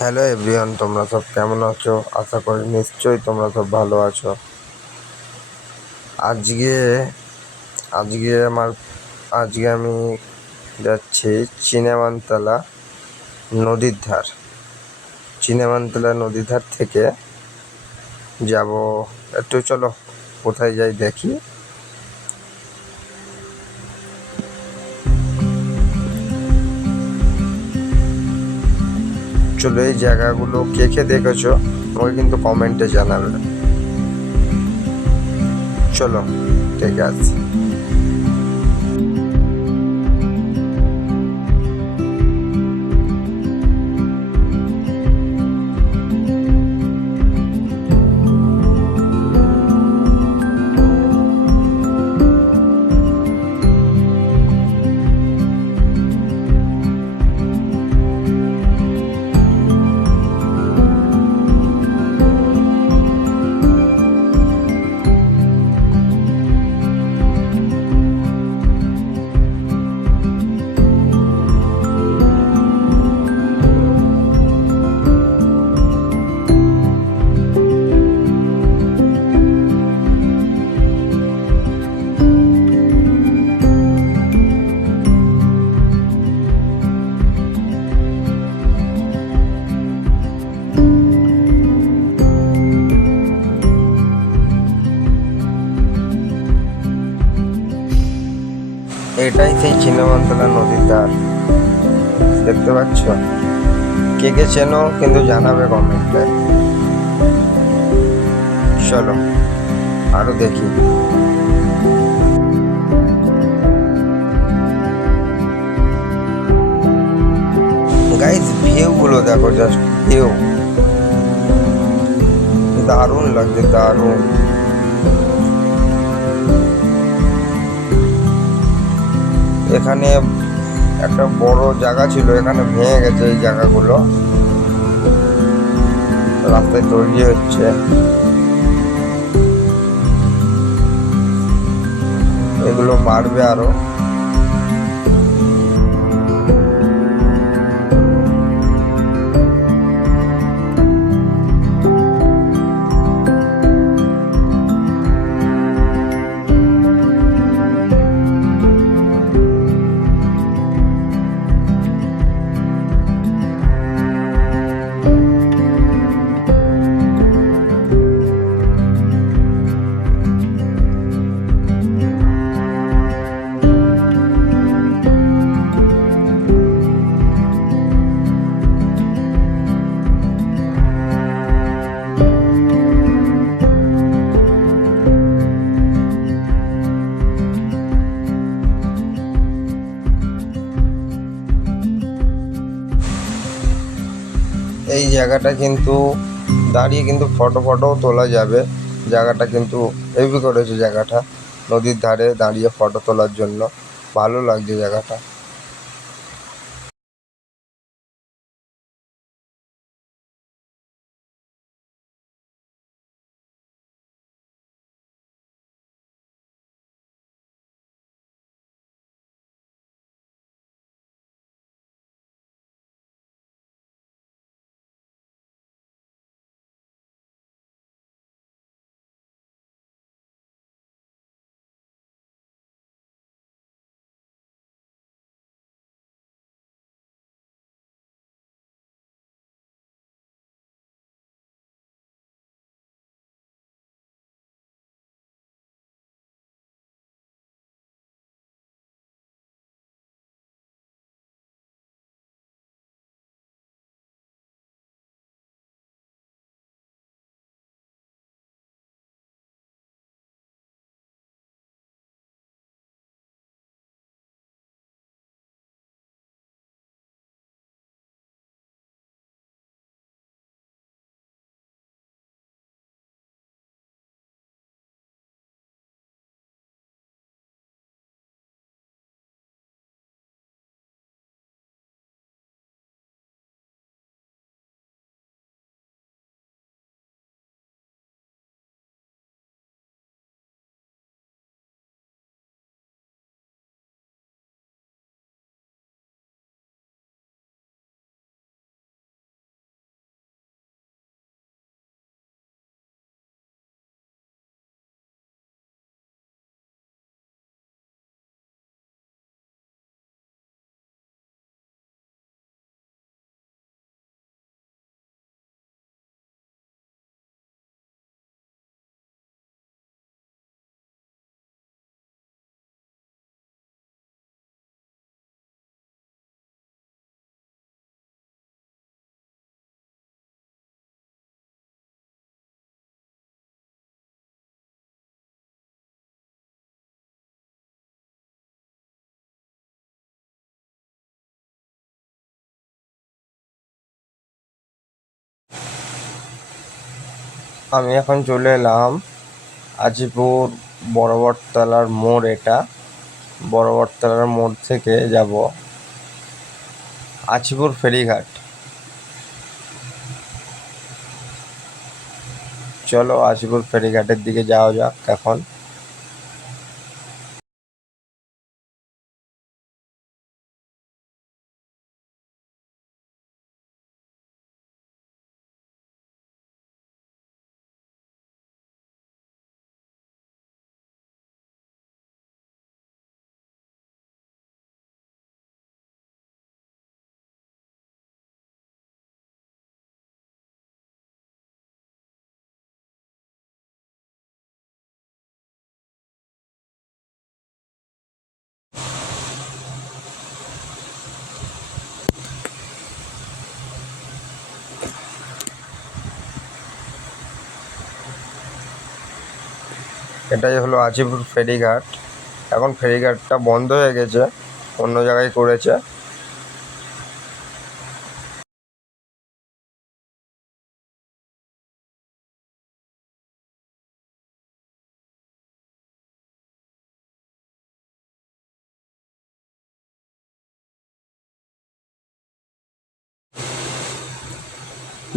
Hello everyone, তোমরা সব কেমন আছো? আশা করি নিশ্চয়ই তোমরা সব ভালো আছো। আজকে আজকে আমার আজকে আমি যাচ্ছি চিনেমানতলা নদীর ধার। চিনেমানতলা নদীর ধার থেকে যাব একটু, চলো কোথায় যাই দেখি। চলো, এই জায়গাগুলো কে কে দেখেছো আমাকে কিন্তু কমেন্টে জানাবে। চলো দেখে আসছি। এটাই সেই চিনেমানতলা নদীর ধার, দেখতে পাচ্ছ? কে কে চেনো কিন্তু জানাবে কমেন্টে। চলো আরো দেখি। গাইস, ভিউ গুলো দেখো, জাস্ট ভিউ দারুণ লাগছে, দারুণ। এখানে একটা বড় জায়গা ছিল, এখানে ভেঙে গেছে। এই জায়গাগুলো রাস্তায় তৈরি হচ্ছে, এগুলো বাড়বে আরো। এই জায়গাটা কিন্তু দাঁড়িয়ে কিন্তু ফটোও তোলা যাবে। জায়গাটা কিন্তু হেভি করেছে জায়গাটা, নদীর ধারে দাঁড়িয়ে ফটো তোলার জন্য ভালো লাগছে জায়গাটা। আমি এখন চলে এলাম আজিপুর বড়বটতলার মোড়। এটা বড়বটতলার মোড় থেকে যাব আজিপুর ফেরিঘাট। চলো আজিপুর ফেরিঘাটের দিকে যাওয়া যাক এখন। এটাই হলো আজিপুর ফেরিঘাট। এখন ফেরিঘাটটা বন্ধ হয়ে গেছে, অন্য জায়গায় করেছে।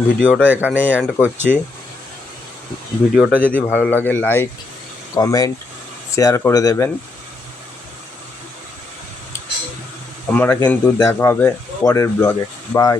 ভিডিওটা এখানেই এন্ড করছি। ভিডিওটা যদি ভালো লাগে লাইক, কমেন্ট, শেয়ার করে দেবেন। আমরা কিন্তু দেখা হবে পরের ব্লগে। বাই।